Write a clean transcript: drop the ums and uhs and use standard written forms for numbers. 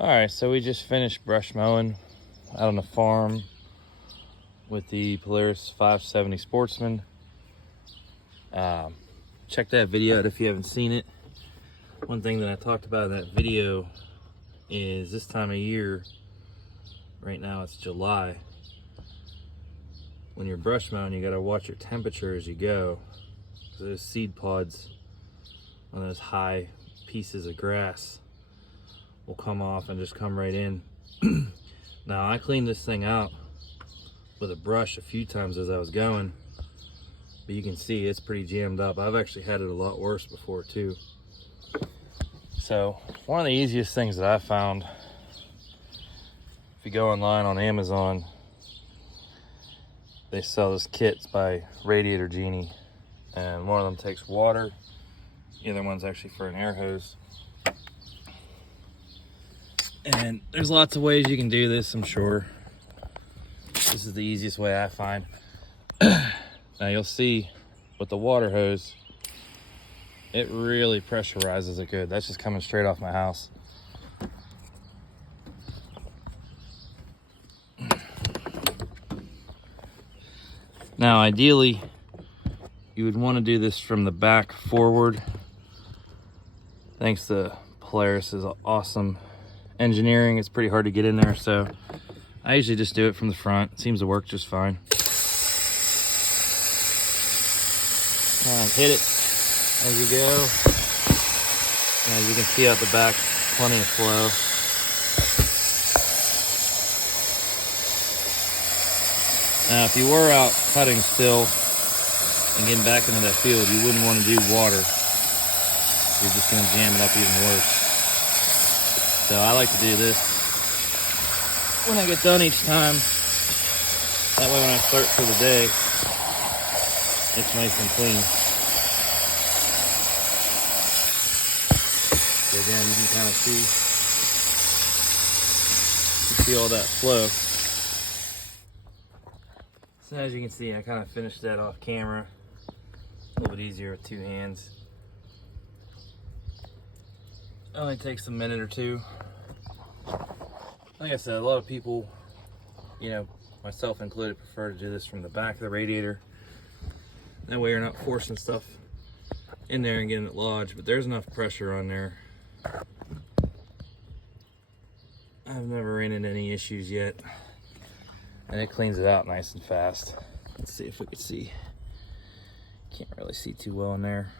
Alright, so we just finished brush mowing out on the farm with the Polaris 570 Sportsman. Check that video out if you haven't seen it. One thing that I talked about in that video is this time of year, right now it's July, when you're brush mowing, you gotta watch your temperature as you go, because those seed pods on those high pieces of grass will come off and just come right in. Now, I cleaned this thing out with a brush a few times as I was going, but you can see it's pretty jammed up. I've actually had it a lot worse before too. So one of the easiest things that I found, if you go online on Amazon, they sell this kits by Radiator Genie, and one of them takes water, the other one's actually for an air hose. And there's lots of ways you can do this, I'm sure. This is the easiest way I find. Now you'll see with the water hose, it really pressurizes it good. That's just coming straight off my house. Now ideally, you would want to do this from the back forward. Thanks to Polaris's awesome engineering, it's pretty hard to get in there, so I usually just do it from the front. It seems to work just fine. Hit it as you go. And as you can see out the back, plenty of flow. Now, if you were out cutting still and getting back into that field, you wouldn't want to do water. You're just going to jam it up even worse. So I like to do this when I get done each time. That way when I start for the day, it's nice and clean. So again, you can kind of see all that flow. So as you can see, I kind of finished that off camera. A little bit easier with two hands. It only takes a minute or two. Like I said, a lot of people, you know, myself included, prefer to do this from the back of the radiator. That way you're not forcing stuff in there and getting it lodged, but there's enough pressure on there. I've never ran into any issues yet. And it cleans it out nice and fast. Let's see if we can see. Can't really see too well in there.